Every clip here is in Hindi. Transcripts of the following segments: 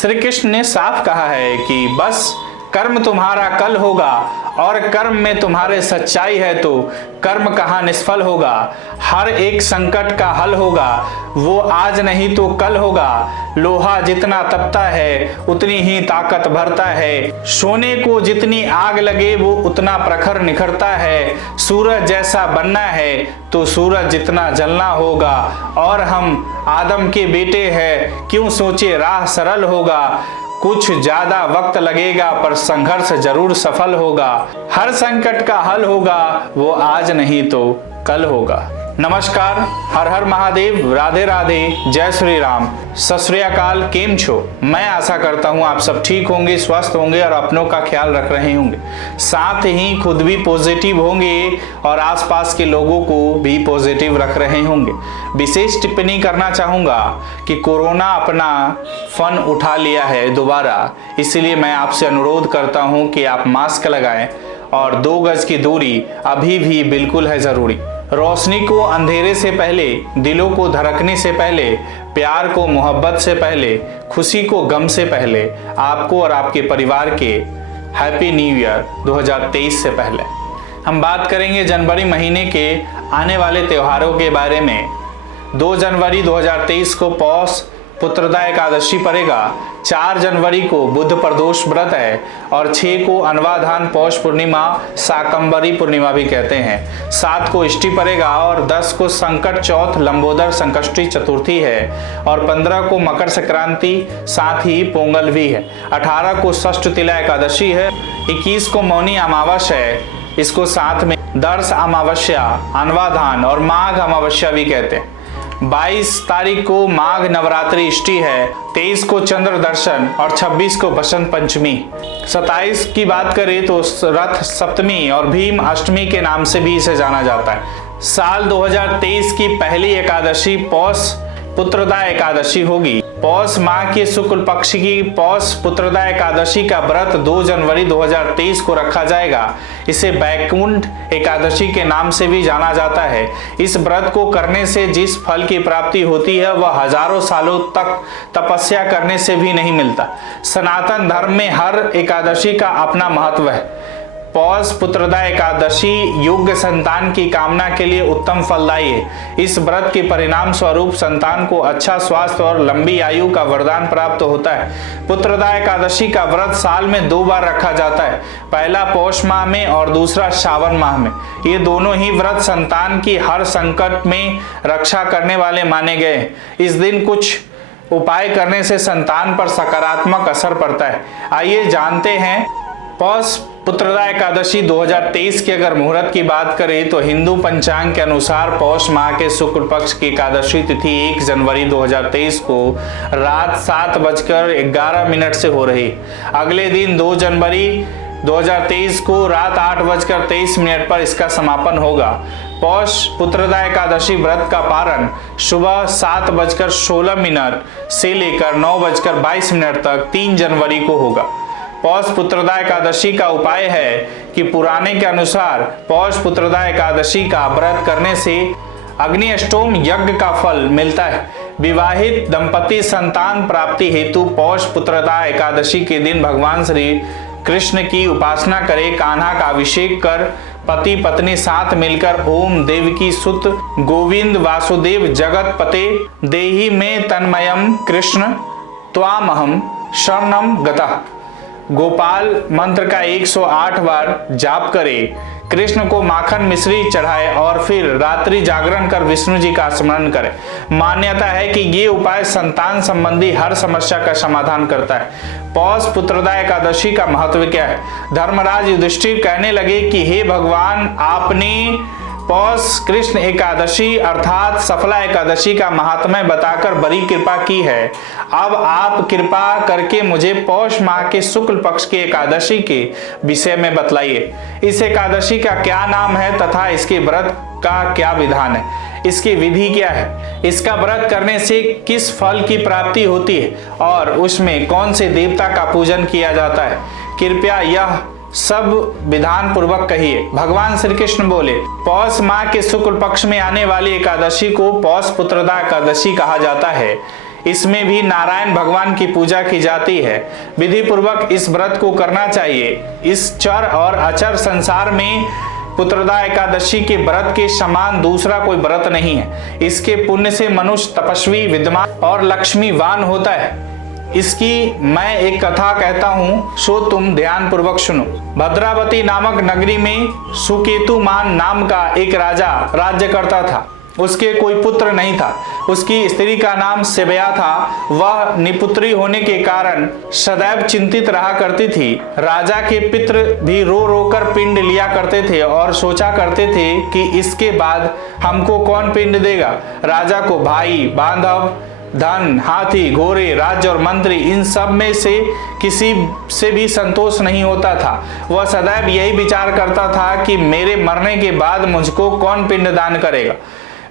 श्री कृष्ण ने साफ कहा है कि बस कर्म तुम्हारा कल होगा और कर्म में तुम्हारे सच्चाई है तो कर्म कहाँ निष्फल होगा। हर एक संकट का हल होगा, वो आज नहीं तो कल होगा। लोहा जितना तपता है उतनी ही ताकत भरता है। सोने को जितनी आग लगे वो उतना प्रखर निखरता है। सूरज जैसा बनना है तो सूरज जितना जलना होगा। और हम आदम के बेटे हैं, क्यों सोचे राह सरल होगा। कुछ ज्यादा वक्त लगेगा पर संघर्ष जरूर सफल होगा। हर संकट का हल होगा, वो आज नहीं तो कल होगा। नमस्कार, हर हर महादेव, राधे राधे, जय श्री राम, सत श्री अकाल। केम छो? मैं आशा करता हूँ आप सब ठीक होंगे, स्वस्थ होंगे और अपनों का ख्याल रख रहे होंगे। साथ ही खुद भी पॉजिटिव होंगे और आसपास के लोगों को भी पॉजिटिव रख रहे होंगे। विशेष टिप्पणी करना चाहूँगा कि कोरोना अपना फन उठा लिया है दोबारा, इसलिए मैं आपसे अनुरोध करता हूँ कि आप मास्क लगाएं और 2 गज की दूरी अभी भी बिल्कुल है ज़रूरी। रोशनी को अंधेरे से पहले, दिलों को धड़कने से पहले, प्यार को मोहब्बत से पहले, खुशी को गम से पहले, आपको और आपके परिवार के हैप्पी न्यू ईयर 2023 से पहले। हम बात करेंगे जनवरी महीने के आने वाले त्योहारों के बारे में। 2 जनवरी 2023 को पौष पुत्रदा एकादशी पड़ेगा। 4 जनवरी को बुध प्रदोष व्रत है और 6 को अनवाधान पौष पूर्णिमा, शाकंभरी पूर्णिमा भी कहते हैं। 7 को इष्टि पड़ेगा और 10 को संकट चौथ, लंबोदर संकष्टी चतुर्थी है और 15 को मकर संक्रांति, साथ ही पोंगल भी है। 18 को षष्ठ तिला एकादशी है। 21 को मौनी अमावस्या है, इसको साथ में दर्श अमावस्या, अनवाधान और माघ अमावस्या भी कहते हैं। 22 तारीख को माघ नवरात्रि इष्टि है। 23 को चंद्र दर्शन और 26 को बसंत पंचमी। 27 की बात करें तो रथ सप्तमी और भीम अष्टमी के नाम से भी इसे जाना जाता है। साल 2023 की पहली एकादशी पौष पुत्रदा एकादशी होगी। पौष माह के शुक्ल पक्ष की पौष पुत्रदा एकादशी का व्रत 2 जनवरी 2023 को रखा जाएगा। इसे बैकुंठ एकादशी के नाम से भी जाना जाता है। इस व्रत को करने से जिस फल की प्राप्ति होती है वह हजारों सालों तक तपस्या करने से भी नहीं मिलता। सनातन धर्म में हर एकादशी का अपना महत्व है। पौष पुत्रदा एकादशी योग्य संतान की कामना के लिए उत्तम फलदायी है। इस व्रत के परिणाम स्वरूप संतान को अच्छा स्वास्थ्य और लंबी आयु का वरदान प्राप्त होता है। पुत्रदा एकादशी का व्रत साल में 2 बार रखा जाता है, पहला पौष माह में और दूसरा श्रावण माह में। ये दोनों ही व्रत संतान की हर संकट में रक्षा करने वाले माने गए। इस दिन कुछ उपाय करने से संतान पर सकारात्मक असर पड़ता है। आइए जानते हैं। पौष पुत्रदा एकादशी 2023 की अगर मुहूर्त की बात करें तो हिंदू पंचांग के अनुसार पौष माह के शुक्ल पक्ष की एकादशी तिथि 1 जनवरी 2023 को रात 7:11 से हो रही। अगले दिन 2 जनवरी 2023 को रात 8:23 पर इसका समापन होगा। पौष पुत्रदा एकादशी व्रत का पारण सुबह 7:16 से लेकर 9:22 तक 3 जनवरी को होगा। पौष पुत्रदा एकादशी का उपाय है कि पुराने के अनुसार पौष पुत्रदा एकादशी का व्रत करने से अग्नि अष्टोम यज्ञ का फल मिलता है। विवाहित दंपति संतान प्राप्ति हेतु पौष पुत्रदा एकादशी के दिन भगवान श्री कृष्ण की उपासना करें। कान्हा का अभिषेक कर पति पत्नी साथ मिलकर ओम देवकी सुत गोविंद वासुदेव जगत पते देहि में तन्मयम कृष्ण त्वामहम शरणम गतः गोपाल मंत्र का 108 बार जाप करें। कृष्ण को माखन मिश्री चढ़ाए और फिर रात्रि जागरण कर विष्णु जी का स्मरण करें। मान्यता है कि ये उपाय संतान संबंधी हर समस्या का समाधान करता है। पौष पुत्रदा एकादशी का महत्व क्या है? धर्मराज युधिष्ठिर कहने लगे कि हे भगवान, आपने पौष कृष्ण एकादशी अर्थात सफला एकादशी का महात्म्य बताकर बड़ी कृपा की है। अब आप कृपा करके मुझे पौष माह के शुक्ल पक्ष की एकादशी के विषय में बतलाइए। इस एकादशी का क्या नाम है तथा इसके व्रत का क्या विधान है? इसकी विधि क्या है? इसका व्रत करने से किस फल की प्राप्ति होती है और उसमें कौन से देवता का पूजन किया जाता है? कृपया यह सब विधान पूर्वक कहिए। भगवान श्री कृष्ण बोले, पौष माह के शुक्ल पक्ष में आने वाली एकादशी को पौष पुत्रदा एकादशी कहा जाता है। इसमें भी नारायण भगवान की पूजा की जाती है। विधि पूर्वक इस व्रत को करना चाहिए। इस चर और अचर संसार में पुत्रदा एकादशी के व्रत के समान दूसरा कोई व्रत नहीं है। इसके पुण्य से मनुष्य तपस्वी, विद्वान और लक्ष्मीवान होता है। इसकी मैं एक कथा कहता हूँ, सो तुम ध्यान पूर्वक सुनो। भद्रावती नामक नगरी में सुकेतुमान नाम का एक राजा राज्य करता था। उसके कोई पुत्र नहीं था। उसकी स्त्री का नाम सेवया था। वह निपुत्री होने के कारण सदैव चिंतित रहा करती थी। राजा के पितृ भी रो रो कर पिंड लिया करते थे और सोचा करते थे कि इसके बाद हमको कौन पिंड देगा। राजा को भाई, बांधव, धन, हाथी, घोड़े, राज्य और मंत्री, इन सब में से किसी से भी संतोष नहीं होता था। वह सदैव यही विचार करता था कि मेरे मरने के बाद मुझको कौन पिंडदान करेगा।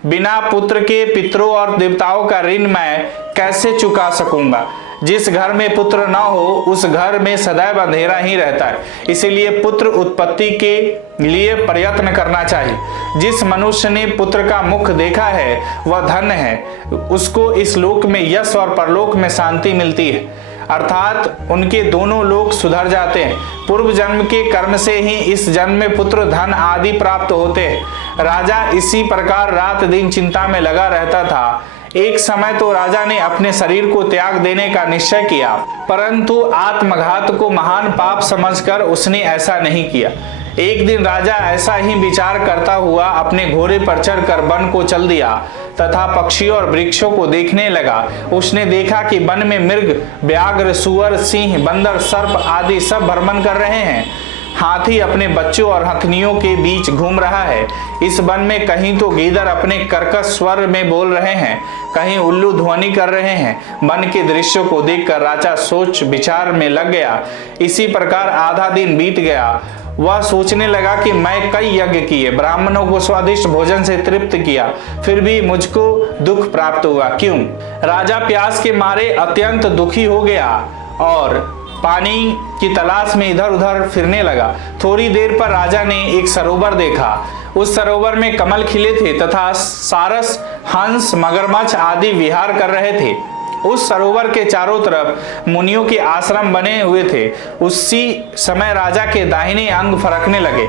बिना पुत्र के पितरों और देवताओं का ऋण मैं कैसे चुका सकूंगा। जिस घर में पुत्र न हो उस घर में सदैव अंधेरा ही रहता है। इसीलिए पुत्र उत्पत्ति के लिए प्रयत्न करना चाहिए। जिस मनुष्य ने पुत्र का मुख देखा है वह धन्य है। उसको इस लोक में यश और परलोक में शांति मिलती है, अर्थात उनके दोनों लोक सुधर जाते हैं। पूर्व जन्म के कर्म से ही इस जन्म में पुत्र, धन आदि प्राप्त होते हैं। राजा इसी प्रकार रात दिन चिंता में लगा रहता था। एक समय तो राजा ने अपने शरीर को त्याग देने का निश्चय किया, परंतु आत्मघात को महान पाप समझकर उसने ऐसा नहीं किया। एक दिन राजा ऐसा ही विचार करता हुआ अपने घोड़े पर चढ़कर वन को चल दिया तथा पक्षियों और वृक्षों को देखने लगा। उसने देखा कि वन में मृग, व्याघ्र, सुअर, सिंह, बंदर, सर्प आदि सब भ्रमण कर रहे हैं। हाथी अपने बच्चों और हथनियों के बीच घूम रहा है। इस वन में कहीं तो गीदड़ अपने कर्कश स्वर में बोल रहे हैं, कहीं उल्लू ध्वनि कर रहे हैं। वन के दृश्यों को देखकर राजा सोच विचार में लग गया। इसी प्रकार आधा दिन बीत गया। वह सोचने लगा कि मैं कई यज्ञ किए, ब्राह्मणों को स्वादिष्ट भोजन से तृप्त किया, फिर भी मुझको दुख प्राप्त हुआ, क्यों? राजा प्यास के मारे अत्यंत दुखी हो गया और पानी की तलाश में इधर उधर फिरने लगा। थोड़ी देर पर राजा ने एक सरोवर देखा। उस सरोवर में कमल खिले थे तथा सारस, हंस, मगरमच्छ आदि विहार कर रहे थे। उस सरोवर के चारों तरफ मुनियों के आश्रम बने हुए थे। उसी समय राजा के दाहिने अंग फरकने लगे।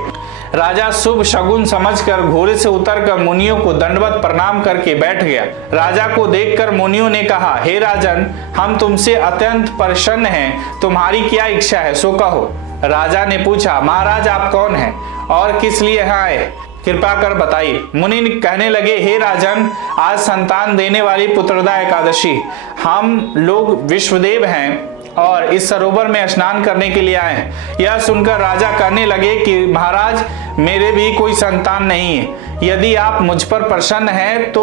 राजा शुभ शगुन समझकर घोड़े से उतरकर मुनियों को दंडवत प्रणाम करके बैठ गया। राजा को देखकर मुनियों ने कहा, हे राजन, हम तुमसे अत्यंत प्रसन्न हैं। तुम्हारी क्या इच्छा है, सो कहो। राजा ने पूछा, महाराज आप कौन हैं और किस लिए यहाँ आए, कृपा कर बताइए। मुनि कहने लगे, हे राजन, आज संतान देने वाली पुत्रदा एकादशी। हम लोग विश्वदेव हैं और इस सरोवर में स्नान करने के लिए आए हैं। यह सुनकर राजा कहने लगे कि महाराज, मेरे भी कोई संतान नहीं है। यदि आप मुझ पर प्रसन्न हैं तो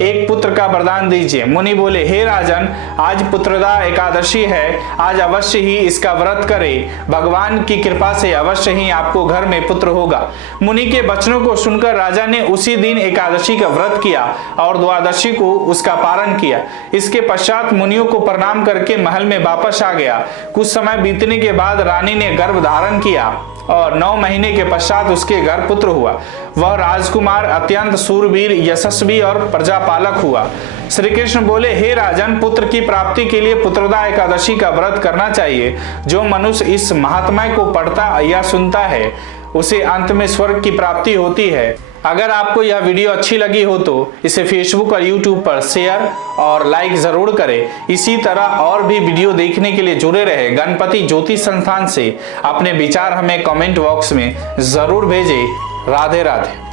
एक पुत्र का वरदान दीजिए। मुनि बोले, हे राजन, आज पुत्रदा एकादशी है, आज अवश्य ही इसका व्रत करें। भगवान की कृपा से अवश्य ही आपको घर में पुत्र होगा। मुनि के वचनों को सुनकर राजा ने उसी दिन एकादशी का व्रत किया और द्वादशी को उसका पारण किया। इसके पश्चात मुनियों को प्रणाम करके महल में वापस आ गया। कुछ समय बीतने के बाद रानी ने गर्भ धारण किया और 9 महीने के पश्चात उसके घर पुत्र हुआ। वह राजकुमार अत्यंत सूरवीर, यशस्वी और प्रजापालक हुआ। श्री कृष्ण बोले, हे राजन, पुत्र की प्राप्ति के लिए पुत्रदा एकादशी का व्रत करना चाहिए। जो मनुष्य इस महात्म्य को पढ़ता या सुनता है उसे अंत में स्वर्ग की प्राप्ति होती है। अगर आपको यह वीडियो अच्छी लगी हो तो इसे फेसबुक और यूट्यूब पर शेयर और लाइक जरूर करें। इसी तरह और भी वीडियो देखने के लिए जुड़े रहे। गणपति ज्योतिष संस्थान से अपने विचार हमें कमेंट बॉक्स में जरूर भेजें। राधे राधे।